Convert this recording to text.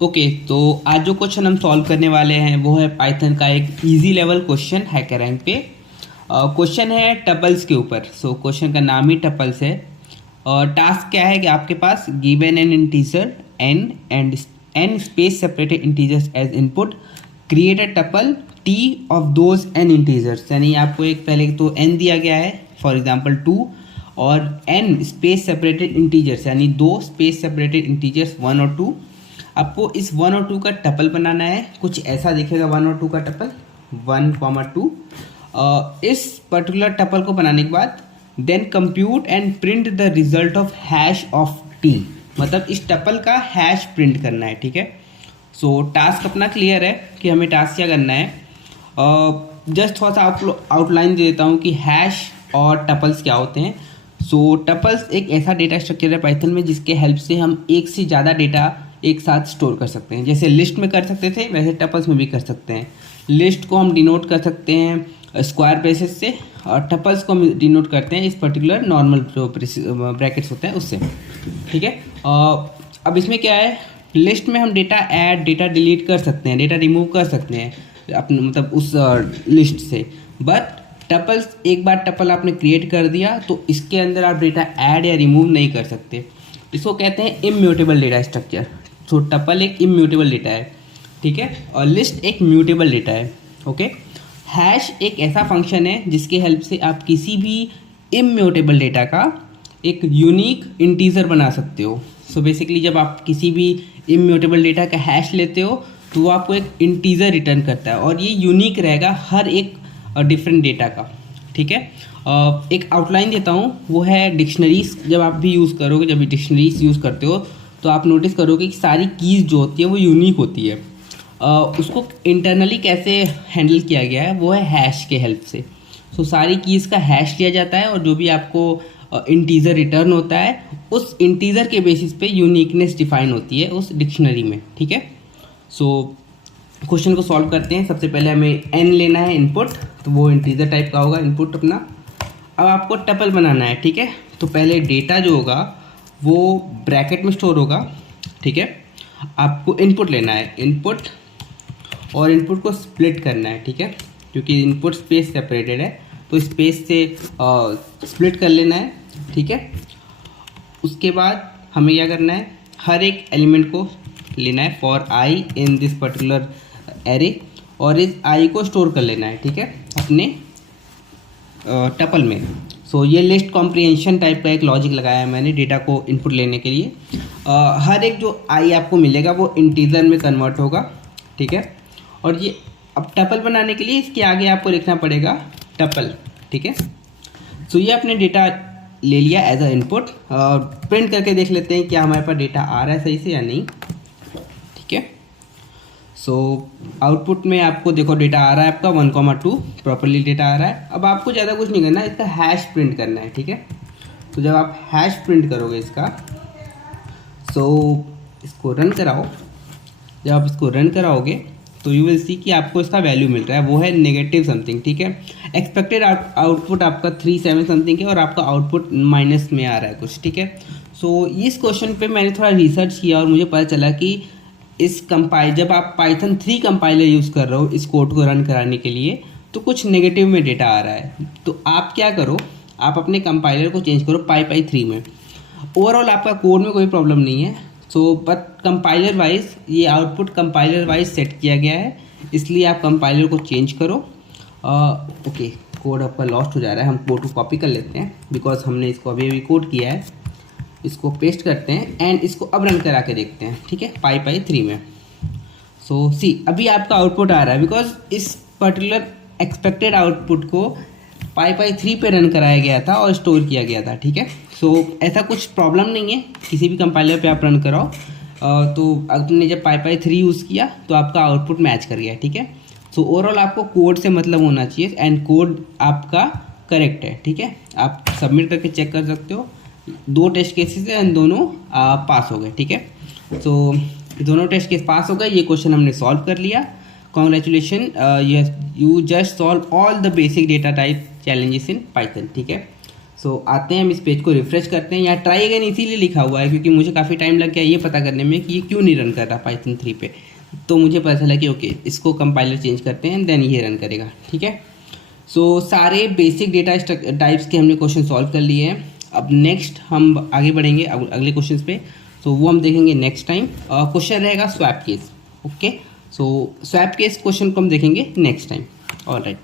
Okay, तो आज जो क्वेश्चन हम सॉल्व करने वाले हैं वो है पाइथन का एक easy level question hacker rank पे। क्वेश्चन है टपल्स के ऊपर। सो क्वेश्चन का नाम ही टपल्स है। और टास्क क्या है कि आपके पास given n integer n and n space separated integers as input, create a tuple t of those n integers. यानी आपको एक पहले तो एन दिया गया है, फॉर एग्जाम्पल 2, और एन स्पेस सेपरेटेड इंटीजर्स यानी 2 स्पेस सेपरेटेड इंटीजर्स 1 और 2। आपको इस 1 और 2 का टपल बनाना है। कुछ ऐसा दिखेगा 1 और 2 का टपल, 1, 2। इस पर्टिकुलर टपल को बनाने के बाद then compute and print the result of hash of T, मतलब इस टपल का हैश प्रिंट करना है। ठीक है, सो टास्क अपना क्लियर है कि हमें टास्क क्या करना है। जस्ट थोड़ा सा आउटलाइन दे देता हूँ कि हैश और टपल्स क्या होते हैं। सो टपल्स एक ऐसा डेटा स्ट्रक्चर है पाइथन में जिसके हेल्प से हम एक से ज़्यादा डेटा एक साथ स्टोर कर सकते हैं। जैसे लिस्ट में कर सकते थे वैसे टपल्स में भी कर सकते हैं। लिस्ट को हम डिनोट कर सकते हैं स्क्वायर ब्रेसेस से, और टपल्स को हम डिनोट करते हैं इस पर्टिकुलर नॉर्मल जो ब्रैकेट्स होते हैं उससे। ठीक है, अब इसमें क्या है, लिस्ट में हम डेटा ऐड, डेटा डिलीट कर सकते हैं, डेटा रिमूव कर सकते हैं अपने मतलब उस लिस्ट से। बट टपल्स, एक बार टपल आपने क्रिएट कर दिया तो इसके अंदर आप डेटा ऐड या रिमूव नहीं कर सकते। इसको कहते हैं इम्यूटेबल डेटा स्ट्रक्चर। तो टपल एक इम्यूटेबल डेटा है, ठीक है, और लिस्ट एक म्यूटेबल डेटा है। ओके, हैश एक ऐसा फंक्शन है जिसके हेल्प से आप किसी भी इम्यूटेबल डेटा का एक यूनिक इंटीजर बना सकते हो। सो बेसिकली जब आप किसी भी इम्यूटेबल डेटा का हैश लेते हो तो वो आपको एक इंटीजर रिटर्न करता है और ये यूनिक रहेगा हर एक डिफरेंट डेटा का। ठीक है, एक आउटलाइन देता हूँ, वो है डिक्शनरीज। जब आप भी यूज़ करोगे, जब डिक्शनरीज यूज़ करते हो तो आप नोटिस करोगे कि सारी कीज़ जो होती है वो यूनिक होती है। उसको इंटरनली कैसे हैंडल किया गया है वो है हैश के हेल्प से। सो सारी कीज़ का हैश लिया जाता है और जो भी आपको इंटीजर रिटर्न होता है उस इंटीजर के बेसिस पे यूनिकनेस डिफाइन होती है उस डिक्शनरी में। ठीक है, सो क्वेश्चन को सॉल्व करते हैं। सबसे पहले हमें एन लेना है इनपुट, तो वो इंटीजर टाइप का होगा इनपुट अपना। अब आपको टपल बनाना है। ठीक है, तो पहले डेटा जो होगा वो ब्रैकेट में स्टोर होगा। ठीक है, आपको इनपुट लेना है इनपुट, और इनपुट को स्प्लिट करना है। ठीक है, क्योंकि इनपुट स्पेस सेपरेटेड है तो स्पेस से स्प्लिट कर लेना है। ठीक है, उसके बाद हमें क्या करना है, हर एक एलिमेंट को लेना है for I in this particular array, और इस आई को स्टोर कर लेना है। ठीक है, अपने टपल में। सो ये लिस्ट कॉम्प्रिहेंशन टाइप का एक लॉजिक लगाया है मैंने डेटा को इनपुट लेने के लिए। हर एक जो आई आपको मिलेगा वो इंटीजर में कन्वर्ट होगा। ठीक है, और ये अब टपल बनाने के लिए इसके आगे आपको लिखना पड़ेगा टपल। ठीक है, सो ये आपने डेटा ले लिया एज अ इनपुट। प्रिंट करके देख लेते हैं क्या हमारे पास डेटा आ रहा है सही से या नहीं। ठीक है, सो आउटपुट में आपको देखो डेटा आ रहा है आपका 1, 2 प्रॉपरली डेटा आ रहा है। अब आपको ज़्यादा कुछ नहीं करना है, इसका हैश प्रिंट करना है। ठीक है, तो जब आप हैश प्रिंट करोगे इसका, सो इसको रन कराओ। जब आप इसको रन कराओगे तो यू विल सी कि आपको इसका वैल्यू मिल रहा है, वो है नेगेटिव समथिंग। ठीक है, एक्सपेक्टेड आउटपुट आपका 37 समथिंग है और आपका आउटपुट माइनस में आ रहा है कुछ। ठीक है, सो इस क्वेश्चन पे मैंने थोड़ा रिसर्च किया और मुझे पता चला कि जब आप पाइथन 3 कंपाइलर यूज़ कर रहे हो इस कोड को रन कराने के लिए तो कुछ नेगेटिव में डेटा आ रहा है। तो आप क्या करो, आप अपने कंपाइलर को चेंज करो py3 में। ओवरऑल आपका कोड में कोई प्रॉब्लम नहीं है। सो बट कंपाइलर वाइज ये आउटपुट कंपाइलर वाइज सेट किया गया है, इसलिए आप कंपाइलर को चेंज करो। ओके, कोड आपका लॉस्ट हो जा रहा है, हम कोड को कॉपी कर लेते हैं बिकॉज हमने इसको अभी कोड किया है। इसको पेस्ट करते हैं एंड इसको अब रन करा के देखते हैं। ठीक है, py3 में। सो सी अभी आपका आउटपुट आ रहा है बिकॉज इस पर्टिकुलर एक्सपेक्टेड आउटपुट को py3 पे रन कराया गया था और स्टोर किया गया था। ठीक है, सो ऐसा कुछ प्रॉब्लम नहीं है, किसी भी कंपाइलर पे आप रन कराओ। तो आपने जब py3 यूज़ किया तो आपका आउटपुट मैच कर गया। ठीक है, सो ओवरऑल आपको कोड से मतलब होना चाहिए एंड कोड आपका करेक्ट है। ठीक है, आप सबमिट करके चेक कर सकते हो। 2 टेस्ट केसेस हैं, दोनों पास हो गए। ठीक है, सो दोनों टेस्ट केस पास हो गए। ये क्वेश्चन हमने सॉल्व कर लिया। Congratulation, you just solve all the basic data type challenges in Python. ठीक है, सो आते हैं, हम इस पेज को रिफ्रेश करते हैं। यहाँ ट्राई अगेन इसीलिए लिखा हुआ है क्योंकि मुझे काफ़ी टाइम लग गया ये पता करने में कि ये क्यों नहीं रन कर रहा पाइथन 3 पे। तो मुझे पता चला कि ओके इसको कंपाइलर चेंज करते हैं देन ये रन करेगा, ठीक है। सो सारे बेसिक डेटा टाइप्स के हमने क्वेश्चन सॉल्व कर लिए हैं। अब नेक्स्ट हम आगे बढ़ेंगे अगले क्वेश्चन पे, सो वो हम देखेंगे नेक्स्ट टाइम। क्वेश्चन रहेगा स्वैप केस, ओके। सो स्वैप केस क्वेश्चन को हम देखेंगे नेक्स्ट टाइम। ऑलराइट।